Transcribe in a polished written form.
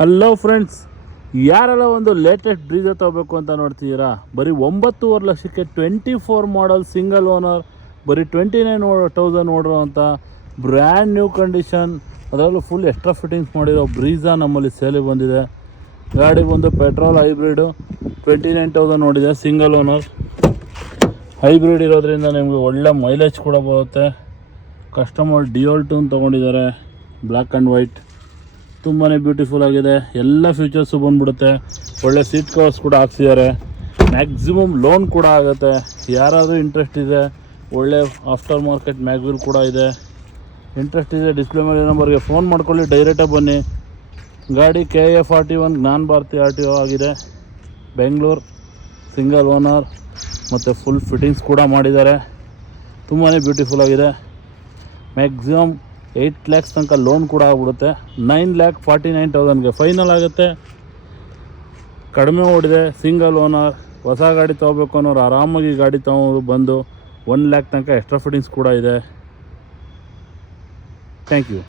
Hello friends, ಯಾರೆಲ್ಲ ಒಂದು latest ಬ್ರೀಜ ತೊಗೋಬೇಕು ಅಂತ ನೋಡ್ತಿದ್ದೀರಾ? ಬರೀ 9.5 ಲಕ್ಷಕ್ಕೆ 24 ಮಾಡಲ್ ಸಿಂಗಲ್ ಓನರ್, ಬರೀ 29,000 ಓಡಿರೋ ಅಂತ ಬ್ರ್ಯಾಂಡ್ ನ್ಯೂ ಕಂಡೀಷನ್, ಅದರಲ್ಲೂ ಫುಲ್ ಎಕ್ಸ್ಟ್ರಾ ಫಿಟ್ಟಿಂಗ್ಸ್ ಮಾಡಿರೋ ಬ್ರೀಜಾ ನಮ್ಮಲ್ಲಿ ಸೇಲಿಗೆ ಬಂದಿದೆ. ಗಾಡಿ ಬಂದು ಪೆಟ್ರೋಲ್ ಹೈಬ್ರಿಡು, 29,000 ಓಡಿದೆ, ಸಿಂಗಲ್ ಓನರ್. ಹೈಬ್ರಿಡ್ ಇರೋದ್ರಿಂದ ನಿಮಗೆ ಒಳ್ಳೆ ಮೈಲೇಜ್ ಕೂಡ ಬರುತ್ತೆ. ಕಸ್ಟಮರ್ ಡಿಯೋಲ್ ಟೂನ್ ತೊಗೊಂಡಿದ್ದಾರೆ, ಬ್ಲ್ಯಾಕ್ ಆ್ಯಂಡ್ ವೈಟ್. ತುಂಬಾ ಬ್ಯೂಟಿಫುಲ್ ಆಗಿದೆ. ಎಲ್ಲ ಫೀಚರ್ಸು ಬಂದ್ಬಿಡುತ್ತೆ. ಒಳ್ಳೆ ಸೀಟ್ ಕವರ್ಸ್ ಕೂಡ ಹಾಕ್ಸಿದ್ದಾರೆ. ಮ್ಯಾಕ್ಸಿಮಮ್ ಲೋನ್ ಕೂಡ ಆಗುತ್ತೆ. ಯಾರಾದರೂ ಇಂಟ್ರೆಸ್ಟ್ ಇದೆ, ಒಳ್ಳೆ ಆಫ್ಟರ್ ಮಾರ್ಕೆಟ್ ಮ್ಯಾಗ್ವಿಲ್ ಕೂಡ ಇದೆ. ಇಂಟ್ರೆಸ್ಟ್ ಇದೆ, ಡಿಸ್ಪ್ಲೇ ಮೇಲೆ ನಂಬರ್ಗೆ ಫೋನ್ ಮಾಡ್ಕೊಳ್ಳಿ, ಡೈರೆಕ್ಟಾಗಿ ಬನ್ನಿ. ಗಾಡಿ KA 41 ಜ್ಞಾನ ಭಾರತಿ RTO ಆಗಿದೆ, ಬೆಂಗಳೂರು. ಸಿಂಗಲ್ ಓನರ್ ಮತ್ತು ಫುಲ್ ಫಿಟ್ಟಿಂಗ್ಸ್ ಕೂಡ ಮಾಡಿದ್ದಾರೆ. ತುಂಬಾ ಬ್ಯೂಟಿಫುಲ್ ಆಗಿದೆ. ಮ್ಯಾಕ್ಸಿಮಮ್ 8 lakhs ತನಕ ಲೋನ್ ಕೂಡ ಆಗ್ಬಿಡುತ್ತೆ. 9,49,000ಗೆ ಫೈನಲ್ ಆಗುತ್ತೆ. ಕಡಿಮೆ ಓಡಿದೆ, ಸಿಂಗಲ್ ಓನರ್. ಹೊಸ ಗಾಡಿ ತೊಗೋಬೇಕು ಅನ್ನೋರು ಆರಾಮಾಗಿ ಗಾಡಿ ಬಂದು 1 lakh ತನಕ ಎಕ್ಸ್ಟ್ರಾ ಫಿಟ್ಟಿಂಗ್ಸ್ ಕೂಡ ಇದೆ. Thank you.